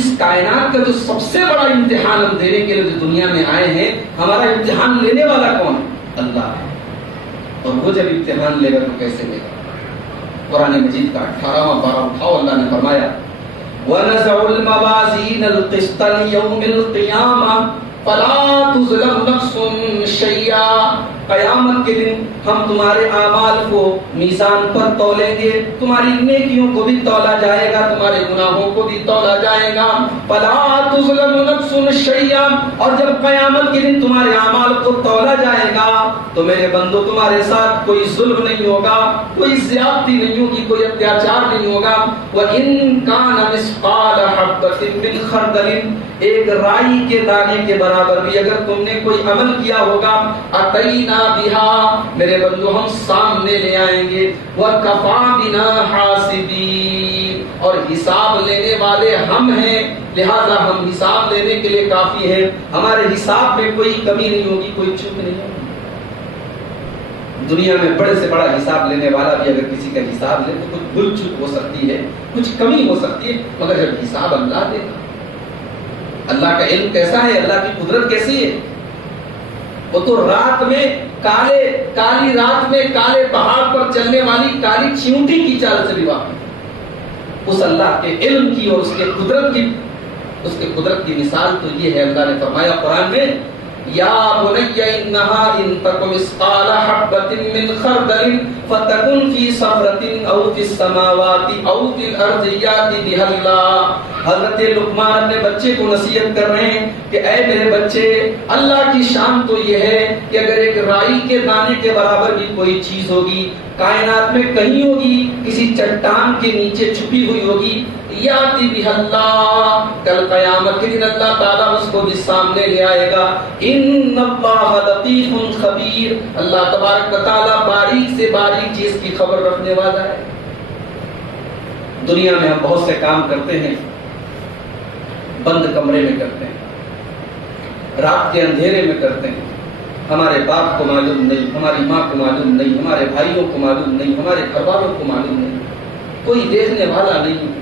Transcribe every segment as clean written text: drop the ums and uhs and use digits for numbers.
اس کائنات کا جو سب سے بڑا امتحان ہم دینے کے لیے جو دنیا میں آئے ہیں، ہمارا امتحان لینے والا کون ہے؟ اللہ ہے۔ اور وہ جب امتحان لے گا تو کیسے لے گا؟ قرآن مجید کا 18واں پارہ اٹھاؤ، اللہ نے فرمایا وَنَزَعُ الْمَوَازِينَ الْقِسْطَ لِيَوْمِ الْقِيَامَةِ فَلَا تُظْلَمُ نَفْسٌ شَيْئًا۔ قیامت کے دن ہم تمہارے اعمال کو میزان پر تولیں گے، تمہاری نیکیوں کو بھی تولا جائے گا، تمہارے گناہوں کو بھی تولا جائے گا۔ فَلَا تُظْلَمُ نَفْسٌ شَيْئًا، اور جب قیامت کے دن تمہارے اعمال کو تولا جائے گا تو میرے بندو تمہارے ساتھ کوئی ظلم نہیں ہوگا، کوئی زیادتی نہیں ہوگی، کوئی اتیاچار نہیں ہوگا۔ وَإِن كَانَ مِثْقَالَ حَبَّةٍ مِّنْ خَرْدَلٍ، ایک رائی کے دانے کے برابر بھی اگر تم نے کوئی عمل کیا ہوگا، اتینا بہا، میرے بندو ہم سامنے لے آئیں گے۔ وَكَفَىٰ بِنَا حَاسِبِينَ، اور حساب لینے والے ہم ہیں، لہذا ہم حساب لینے کے لیے کافی ہیں، ہمارے حساب میں کوئی کمی نہیں ہوگی، کوئی چوک نہیں ہوگی۔ دنیا میں بڑے سے بڑا حساب لینے والا بھی اگر کسی کا حساب لے تو کچھ بھول چوک ہو سکتی ہے، کچھ کمی ہو سکتی ہے، مگر جب حساب اللہ دے گا، اللہ کا علم کیسا ہے، اللہ کی قدرت کیسی ہے، وہ تو رات میں کالی رات میں کالے پہاڑ پر چلنے والی کالی چیونٹی کی چال سے بھی واقف۔ اس اللہ کے علم کی اور اس کے قدرت کی مثال تو یہ ہے، اللہ نے فرمایا قرآن میں یا بنی انہا ان تک مثقال حبۃ من خردل فتکن فی صخرۃ او فی السماوات او فی الارض یأتی بہا اللہ۔ حضرت لقمان اپنے بچے کو نصیحت کر رہے ہیں کہ اے میرے بچے، اللہ کی شان تو یہ ہے کہ اگر ایک رائی کے دانے کے برابر بھی کوئی چیز ہوگی، کائنات میں کہیں ہوگی، کسی چٹان کے نیچے چھپی ہوئی ہوگی، یاتی بہا اللہ، کل قیامت کے دن اللہ تعالیٰ اس کو بھی سامنے لے آئے گا۔ ان اللہ لطیف خبیر، اللہ تبارک و تعالیٰ باریک سے باریک چیز کی خبر رکھنے والا ہے۔ دنیا میں ہم بہت سے کام کرتے ہیں، بند کمرے میں کرتے ہیں، رات کے اندھیرے میں کرتے ہیں، ہمارے باپ کو معلوم نہیں، ہماری ماں کو معلوم نہیں، ہمارے بھائیوں کو معلوم نہیں، ہمارے گھر والوں کو معلوم نہیں، کوئی دیکھنے والا نہیں،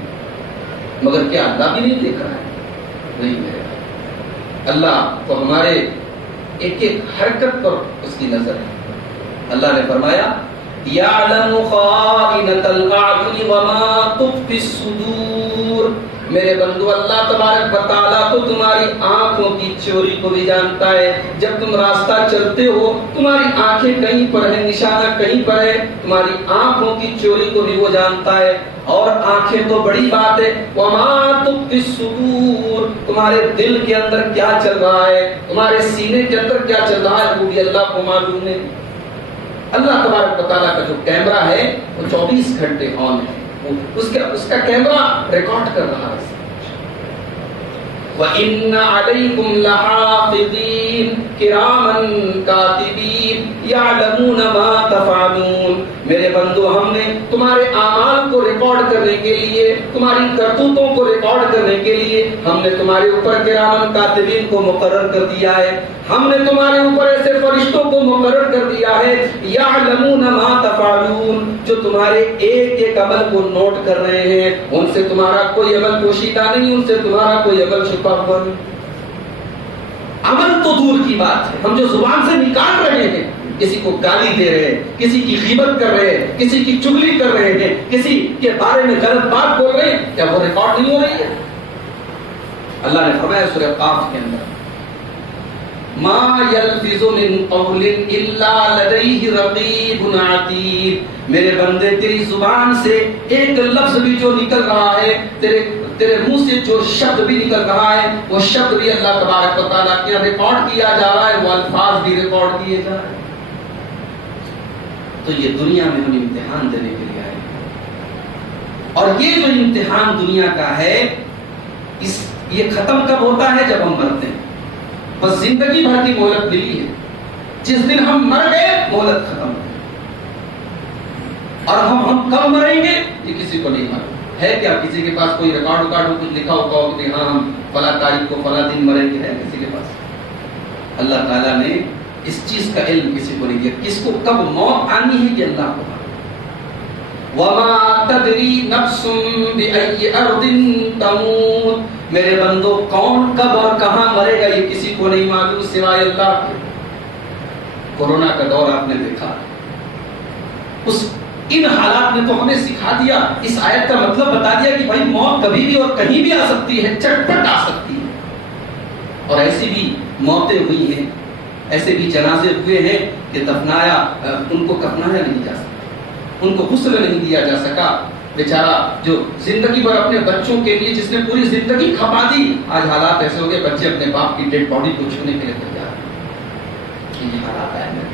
مگر کیا اللہ بھی نہیں دیکھ رہا ہے؟ نہیں دیکھ رہا۔ اللہ تو ہمارے ایک ایک حرکت پر اس کی نظر ہے۔ اللہ نے فرمایا یعلم خائنۃ الاعین وما تخفی الصدور، میرے بندو اللہ تبارک و تعالیٰ تو تمہاری آنکھوں کی چوری کو بھی جانتا ہے۔ جب تم راستہ چلتے ہو تمہاری آنکھیں کہیں پر ہیں، نشانہ کہیں پر ہے، تمہاری آنکھوں کی چوری کو بھی وہ جانتا ہے۔ اور آنکھیں تو بڑی بات ہے، وما تخفی الصدور، تمہارے دل کے اندر کیا چل رہا ہے، تمہارے سینے کے اندر کیا چل رہا ہے، وہ بھی اللہ کو معلوم ہے۔ اللہ تبارک و تعالیٰ کا جو کیمرہ ہے وہ 24 گھنٹے آن ہے، اس کا کیمرہ ریکارڈ کر رہا ہے۔ وَإِنَّ عَلَيْكُمْ لَحَافِظِينَ كِرَامًا كَاتِبِينَ يَعْلَمُونَ مَا تَفْعَلُونَ، میرے بندو ہم نے تمہارے اعمال کو ریکارڈ کرنے کے لیے، تمہاری کرتوتوں کو ریکارڈ کرنے کے لیے ہم نے تمہارے اوپر کرامن کاتبین کو مقرر کر دیا ہے، ہم نے تمہارے اوپر ایسے فرشتوں کو مقرر کر دیا ہے، یعلمون ما تفعلون، جو تمہارے ایک ایک عمل کو نوٹ کر رہے ہیں، ان سے تمہارا کوئی عمل پوشیدہ نہیں، ان سے تمہارا کوئی عمل چھپا ہوا نہیں۔ عمل تو دور کی بات ہے، ہم جو زبان سے نکال رہے ہیں، کسی کو گالی دے رہے ہیں، کسی کی غیبت کر رہے ہیں، کسی کی چغلی کر رہے ہیں، کسی کے بارے میں غلط بات بول رہے ہیں، کیا وہ ریکارڈ نہیں ہو رہی ہے؟ اللہ نے فرمایا سورہ قاف کے اندر ما یلفظ من قول الا لدیہ رقیب عتید، میرے بندے تیری زبان سے ایک لفظ بھی جو نکل رہا ہے، تیرے منہ سے جو شبد بھی نکل رہا ہے، وہ شبد بھی اللہ تبارک و تعالیٰ کے ریکارڈ کیا جا رہا ہے، وہ الفاظ بھی ریکارڈ کیے جا رہے ہیں۔ تو یہ دنیا میں ہم امتحان دینے کے لیے آئے ہیں، اور یہ جو امتحان دنیا کا ہے یہ ختم کب ہوتا ہے؟ جب ہم مرتے ہیں۔ بس زندگی بھر کی مہلت ملی ہے، جس دن ہم مر گئے مہلت ختم ہو گئی، اور ہم کب مریں گے یہ کسی کو نہیں معلوم ہے۔ کیا کسی کے پاس کوئی ریکارڈ کچھ لکھا ہوگا کہ ہاں ہم فلاں تاریخ کو فلاں دن مریں گے؟ ہے کسی کے پاس؟ اللہ تعالیٰ نے اس چیز کا علم کسی کو نہیں دیا، کس کو کب موت آنی ہے یہ اللہ کو معلوم۔ وَمَا تَدْرِي نَفْسٌ بِأَيِّ أَرْضٍ تَمُوتُ، میرے بندو کون کب اور کہاں مرے گا یہ کسی کو نہیں معلوم سوائے اللہ کے۔ کورونا کا دور آپ نے دیکھا، ان حالات نے تو ہمیں سکھا دیا، اس آیت کا مطلب بتا دیا کہ بھائی موت کبھی بھی اور کہیں بھی آ سکتی ہے، چٹپٹ آ سکتی ہے۔ اور ایسی بھی موتیں ہوئی ہیں، ایسے بھی جنازے ہوئے ہیں کہ دفنایا، ان کو کفنایا نہیں جا سکا، ان کو غسل نہیں دیا جا سکا۔ بیچارہ جو زندگی بھر اپنے بچوں کے لیے جس نے پوری زندگی کھپا دی، آج حالات ایسے ہو گئے بچے اپنے باپ کی ڈیڈ باڈی کو چھونے کے لیے تیار ہیں۔ یہ حالات آئے ہیں۔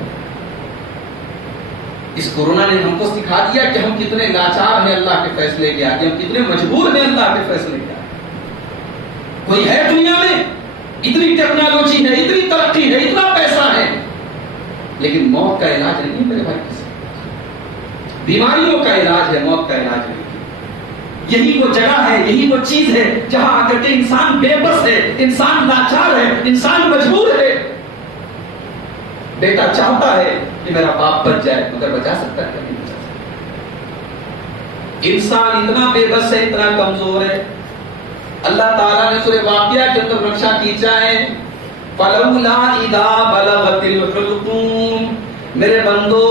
اس کورونا نے ہم کو سکھا دیا کہ ہم کتنے لاچار ہیں اللہ کے فیصلے کے آگے، ہم کتنے مجبور ہیں اللہ کے فیصلے کے آگے۔ کوئی ہے دنیا میں، اتنی ٹیکنالوجی ہے، اتنی ترقی ہے، اتنا پیسہ ہے، لیکن موت کا علاج نہیں ہے میرے بھائی۔ بیماریوں کا علاج ہے، موت کا علاج نہیں۔ یہی وہ جگہ ہے، یہی وہ چیز ہے جہاں آ کر کے انسان بے بس ہے، انسان لاچار ہے، انسان مجبور ہے۔ بیٹا چاہتا ہے کہ میرا باپ بچ جائے، مگر بچا سکتا ہے نہیں بچا سکتا۔ انسان اتنا بے بس ہے، اتنا کمزور ہے۔ اللہ تعالیٰ نے سورہ واقعہ کے اندر نقشہ کھینچا ہے، فَلَوْلَا إِذَا بَلَغَتِ الْحُلْقُومَ۔ میرے بندو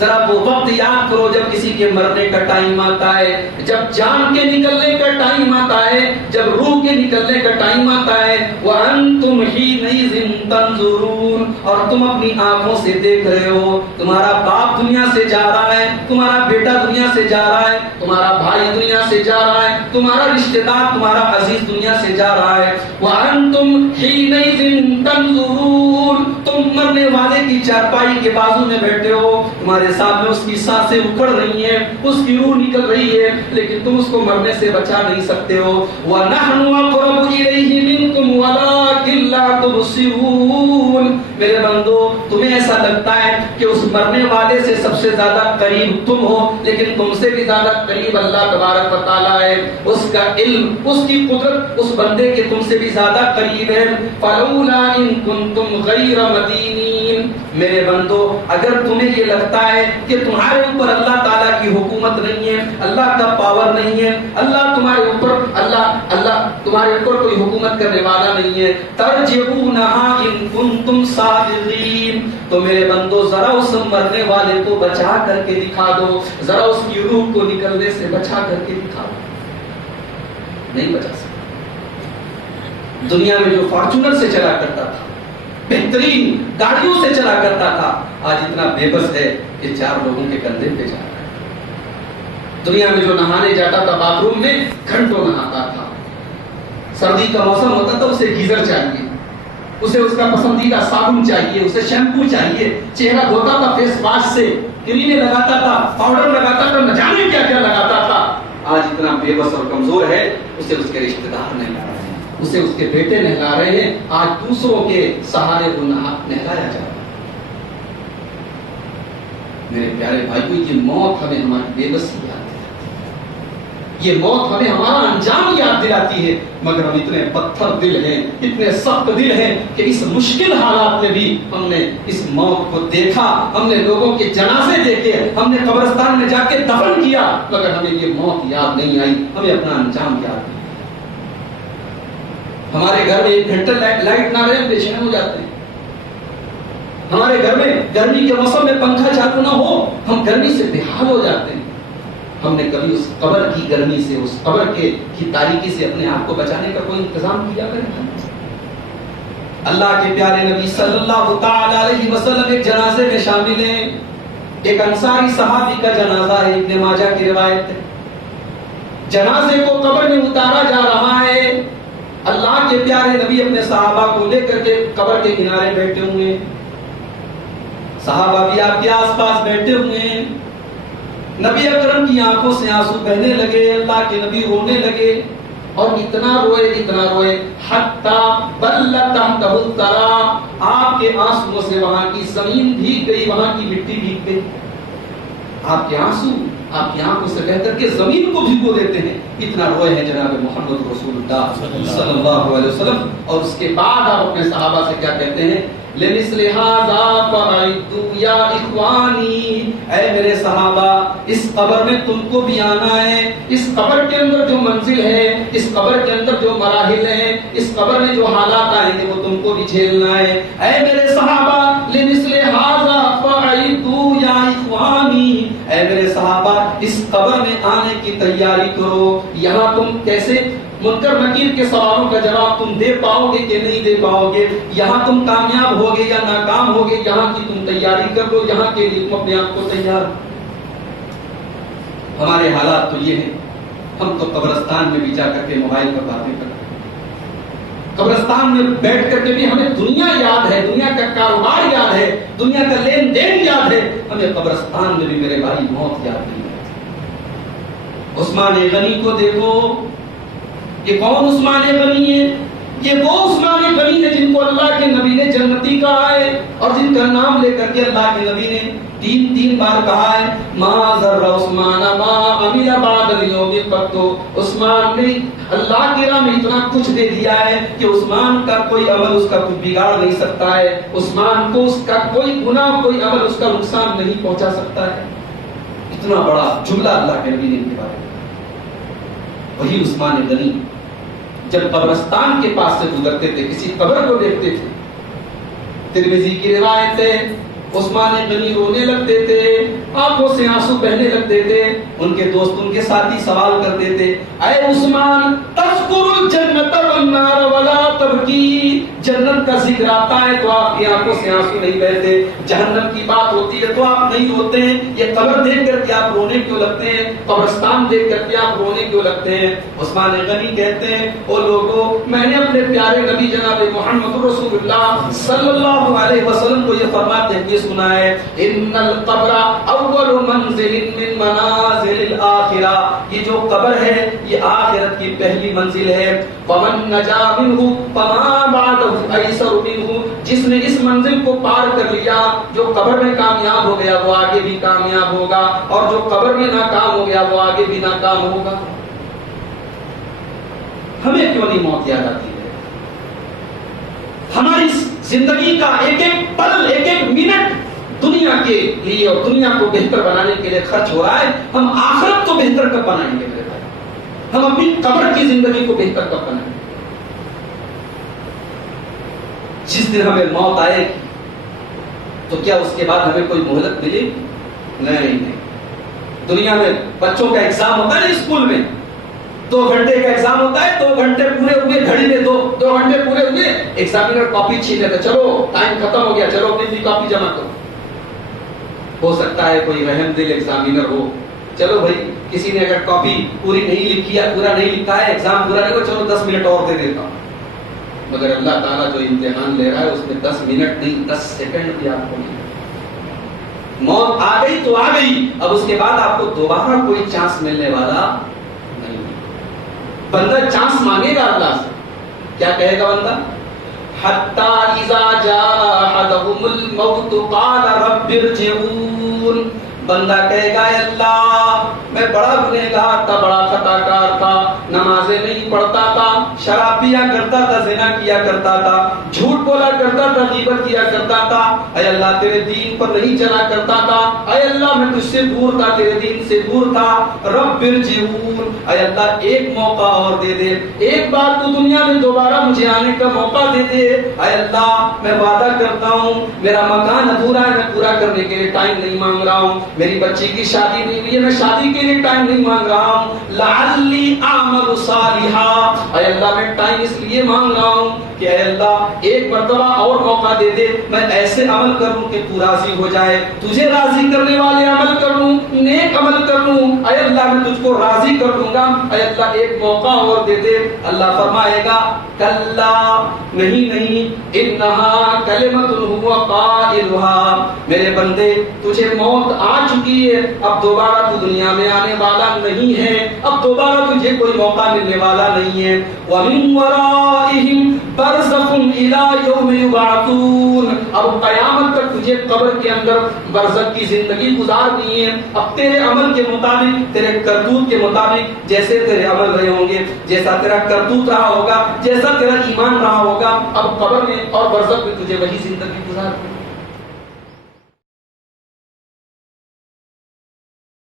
ذرا وہ وقت یاد کرو جب کسی کے مرنے کا ٹائم آتا ہے، جب جان کے نکلنے کا ٹائم آتا ہے، جب روح کے نکلنے کا ٹائم آتا ہے، وَأَنْتُمْ حِينَئِذٍ تَنْظُرُونَ، اور تم اپنی آنکھوں سے دیکھ رہے ہو تمہارا باپ دنیا سے جا رہا ہے، تمہارا بیٹا دنیا سے جا رہا ہے، تمہارا بھائی دنیا سے جا رہا ہے، تمہارا رشتہ دار، تمہارا عزیز دنیا سے جا رہا ہے۔ وَأَنْتُمْ حِينَئِذٍ تَنْظُرُونَ، تم مرنے والے کی چارپائی کے بازو میں بیٹھے ہو، تمہارے سامنے اس کی سانسیں اکھڑ رہی ہیں، اس کی روح نکل رہی ہے، لیکن تم اس کو مرنے سے بچا نہیں سکتے ہو۔ وَنَحْنُ أَقْرَبُ إِلَيْهِ مِنْكُمْ وَلَكِنْ لَا تُبْصِرُونَ۔ میرے بندو تمہیں ایسا لگتا ہے کہ اس مرنے والے سے سب سے زیادہ قریب تم ہو، لیکن تم سے بھی زیادہ قریب اللہ تبارک و تعالیٰ ہے۔ اس کا علم، اس کی قدرت اس بندے کے تم سے بھی زیادہ قریب ہے۔ فَلَوْلَا إِن كُنتُمْ غَيْرَ مَدِينِينَ۔ میرے بندو اگر تمہیں یہ لگتا ہے کہ تمہارے اوپر اللہ تعالیٰ کی حکومت نہیں ہے، اللہ کا پاور نہیں ہے، اللہ تمہارے اوپر کوئی حکومت کرنے والا نہیں ہے، ترجعونها ان کنتم صادقین، تو میرے بندو ذرا اس مرنے والے کو بچا کر کے دکھا دو، ذرا اس کی روح کو نکلنے سے بچا کر کے دکھا دو۔ نہیں بچا سکتا۔ دنیا میں جو فارچونر سے چلا کرتا تھا، بہترین گاڑیوں سے چلا کرتا تھا، آج اتنا بے بس ہے کہ 4 لوگوں کے کندھے پہ جا رہا ہے۔ دنیا میں جو نہانے جاتا تھا باتھ روم میں گھنٹوں نہاتا تھا، سردی کا موسم ہوتا تھا اسے گیزر چاہیے، اسے اس کا پسندیدہ صابن چاہیے، اسے شیمپو چاہیے، چہرہ دھوتا تھا فیس واش سے، کریمیں لگاتا تھا، پاؤڈر لگاتا تھا، نہ جانے کیا کیا لگاتا تھا۔ آج اتنا بے بس اور کمزور ہے، اسے اس کے رشتہ دار نہیں لا رہے ہیں، اسے اس کے بیٹے نہلا رہے ہیں، آج دوسروں کے سہارے وہ نہلایا جا رہا ہے۔ میرے پیارے بھائیو، یہ موت ہمیں ہماری بے بسی یاد دلاتی ہے، یہ موت ہمیں ہمارا انجام یاد دلاتی ہے، مگر ہم اتنے پتھر دل ہیں، اتنے سخت دل ہیں کہ اس مشکل حالات میں بھی ہم نے اس موت کو دیکھا، ہم نے لوگوں کے جنازے دیکھے، ہم نے قبرستان میں جا کے دفن کیا، مگر ہمیں یہ موت یاد نہیں آئی، ہمیں اپنا انجام یاد نہیں۔ ہمارے گھر میں 1 گھنٹہ لائٹ نہ رہے پریشان ہو جاتے ہیں، ہمارے گھر میں گرمی کے موسم میں پنکھا چالو نہ ہو ہم گرمی سے بےحال ہو جاتے ہیں۔ ہم نے کبھی اس قبر کی گرمی سے، اس قبر کی تاریکی سے اپنے آپ کو بچانے کا کوئی انتظام کیا کریں؟ اللہ کے پیارے نبی صلی اللہ تعالی علیہ وسلم ایک جنازے میں شامل ہیں، ایک انصاری صحابی کا جنازہ ہے، ابن ماجہ کی روایت ہے۔ جنازے کو قبر میں اتارا جا رہا ہے، اللہ کے پیارے نبی اپنے صحابہ کو لے کر کے قبر کے کنارے بیٹھے ہوئے ہیں، صحابہ بھی آپ کے آس پاس بیٹھے ہوئے ہیں۔ نبی اکرم کی آنکھوں سے آنسو بہنے لگے، اللہ کے نبی رونے لگے، اور اتنا روئے حتی بلت تحتہ الثری، آپ کے آنسوؤں سے وہاں کی زمین بھیگ گئی، وہاں کی مٹی بھیگ گئی۔ آپ کے آنسو آپ کی آنکھوں سے بہ کر کے زمین کو بھگو دیتے ہیں، اتنا روئے ہیں جناب محمد رسول اللہ صلی اللہ علیہ وسلم۔ اور اس کے بعد آپ اپنے صحابہ سے کیا کہتے ہیں؟ لمثل هذا فأعدوا یا اخوانی، اے میرے صحابہ اس قبر میں تم کو بھی آنا ہے، اس قبر کے اندر جو منزل ہے، اس قبر کے اندر جو مراحل ہیں، اس قبر میں جو حالات آئیں گے وہ تم کو بھی جھیلنا ہے۔ اے میرے صحابہ لمثل هذا فأعدوا یا اخوانی، اے میرے صحابہ اس قبر میں آنے کی تیاری کرو۔ یہاں تم کیسے منکر نکیر کے سوالوں کا جواب تم دے پاؤ گے کہ نہیں دے پاؤ گے، یہاں تم کامیاب ہوگے یا ناکام ہوگے، یہاں کی تم تیاری کر لو، یہاں کے لیے تم اپنے آپ کو تیار۔ ہمارے حالات تو یہ ہیں، ہم تو قبرستان میں بھی جا کر کے موبائل پر باتیں کرتے ہیں، قبرستان میں بیٹھ کر کے بھی ہمیں دنیا یاد ہے، دنیا کا کاروبار یاد ہے، دنیا کا لین دین یاد ہے، ہمیں قبرستان میں بھی میرے بھائی موت یاد نہیں ہے۔ عثمان غنی کو دیکھو، یہ کون عثمان غنی ہے؟ یہ وہ عثمان غنی ہے جن کو اللہ کے نبی نے جنتی کہا ہے، اور جن کا نام لے کر کے اللہ کے نبی نے تین بار کہا ہے ما ذر عثمان ما عمل بعد اليوم قط۔ عثمان نے اللہ کی راہ میں اتنا کچھ دے دیا ہے کہ عثمان کا کوئی عمل اس کا کچھ بگاڑ نہیں سکتا ہے، عثمان کو اس کا کوئی گناہ کوئی عمل اس کا نقصان نہیں پہنچا سکتا ہے۔ اتنا بڑا جملہ اللہ کے نبی نے ان کے بارے میں۔ وہی عثمان غنی جب قبرستان کے پاس سے گزرتے تھے، کسی قبر کو دیکھتے تھے، ترمذی کی روایت ہے عثمان غنی رونے لگتے تھے، آنکھوں سے آنسو بہنے لگتے تھے۔ ان کے دوست ان کے ساتھی سوال کرتے تھے اے عثمان تذکر الجنت والنار ولا تبکی، جنت کا ذکر آتا ہے تو آپ کی آنکھوں سے آنسو نہیں بہتے، جہنم کی بات ہوتی ہے تو آپ نہیں روتے ہیں، یہ قبر دیکھ کر کے آپ رونے کیوں لگتے ہیں، قبرستان دیکھ کر کے آپ رونے کیوں لگتے ہیں؟ عثمان غنی کہتے ہیں او لوگوں، میں نے اپنے پیارے نبی جناب محمد رسول اللہ صلی اللہ علیہ وسلم کو یہ فرماتے ہوئے سنا ہے ان القبر اول منزل من منازل الاخرہ، یہ جو قبر ہے یہ آخرت کی پہلی منزل ہے۔ فمن نجا منہ فما بعدہ ایسر منہ، جس نے اس منزل کو پار کر لیا، جو قبر میں کامیاب ہو گیا وہ آگے بھی کامیاب ہوگا، اور جو قبر میں ناکام ہو گیا وہ آگے بھی ناکام ہوگا۔ ہمیں کیوں نہیں موت یاد آتی ہے؟ ہماری زندگی کا ایک ایک پل ایک ایک منٹ دنیا کے لیے اور دنیا کو بہتر بنانے کے لیے خرچ ہو رہا ہے، ہم آخرت کو بہتر کب بنائیں گے میرے بھائی؟ ہم اپنی قبر کی زندگی کو بہتر کب بنائیں گے؟ جس دن ہمیں موت آئے گی تو کیا اس کے بعد ہمیں کوئی مہلت ملے؟ نہیں۔ دنیا میں بچوں کا ایگزام ہوتا ہے اسکول میں، 2 گھنٹے کا ایگزام ہوتا ہے، 2 گھنٹے پورے ہوئے، گھڑی میں 2 گھنٹے پورے ہوئے، ایگزامینر کاپی چھین لیتا، چلو ٹائم ختم ہو گیا، چلو اپنی کاپی جمع کرو۔ ہو سکتا ہے کوئی رحم دل ایگزامینر ہو، چلو بھائی کسی نے اگر کاپی پوری نہیں لکھی ہے، پورا نہیں لکھا ہے، ایگزام پورا نہیں ہوا، چلو 10 منٹ اور دے دیتا ہوں۔ مگر اللہ تعالیٰ جو امتحان لے رہا ہے اس میں 10 منٹ نہیں 10 سیکنڈ بھی آپ کو نہیں۔ موت آ گئی تو آ گئی، اب اس کے بعد آپ کو دوبارہ کوئی چانس ملنے والا نہیں۔ بندہ چانس مانگے گا اللہ سے، کیا کہے گا بندہ؟ حتی اذا جاء احدهم الموت قال رب ارجعون، بندہ کہے گا اے اللہ میں بڑا گنہگار تھا، بڑا خطا کار تھا، نمازیں نہیں پڑھتا تھا، شراب پیا کرتا تھا، زنا کیا کرتا تھا، جھوٹ بولا کرتا تھا، غیبت کیا کرتا تھا، اے اللہ تیرے دین پر نہیں چلا کرتا تھا، اے اللہ میں تجھ سے دور تھا، تیرے دین سے دور تھا، رب ارجعون، اے اللہ ایک موقع اور دے دے، ایک بار تو دنیا میں دوبارہ مجھے آنے کا موقع دے دے، اے اللہ میں وعدہ کرتا ہوں میرا مکان ادھورا ہے، میں پورا کرنے کے لیے ٹائم نہیں مانگ رہا ہوں، میری بچی کی شادی نہیں ہوئی ہے، میں شادی کے لیے ٹائم نہیں مانگ رہا ہوں، لعلی اعمل صالحا، اے اللہ میں ٹائم اس لیے مانگ رہا ہوں کہ اے اللہ ایک مرتبہ اور موقع دے دے، میں ایسے عمل کروں کہ تو راضی ہو جائے، تجھے راضی کرنے والے عمل کروں، نیک عمل کروں، اے اللہ میں تجھ کو راضی کر دوں گا، اے اللہ ایک موقع اور دے دے۔ اللہ فرمائے گا کلا نہیں، انہا کلمۃ ہوا قائلھا، میرے بندے تجھے موت آ چکی ہے، اب دوبارہ تو دنیا میں آنے والا نہیں ہے، اب دوبارہ تجھے تجھے کوئی موقع ملنے والا نہیں ہے. وَمِن وَرَائِهِمْ بَرْزَخٌ إِلَى يَوْمِ يُبْعَثُونَ. اب قیامت تک تجھے قبر کے اندر برزخ کی زندگی گزارنی ہے. اب تیرے عمل کے مطابق، تیرے کرتوت کے مطابق، جیسے تیرے عمل رہے ہوں گے، جیسا تیرا کرتوت رہا ہوگا، جیسا تیرا ایمان رہا ہوگا، اب قبر میں اور برزخ میں تجھے وہی زندگی گزارنی ہے.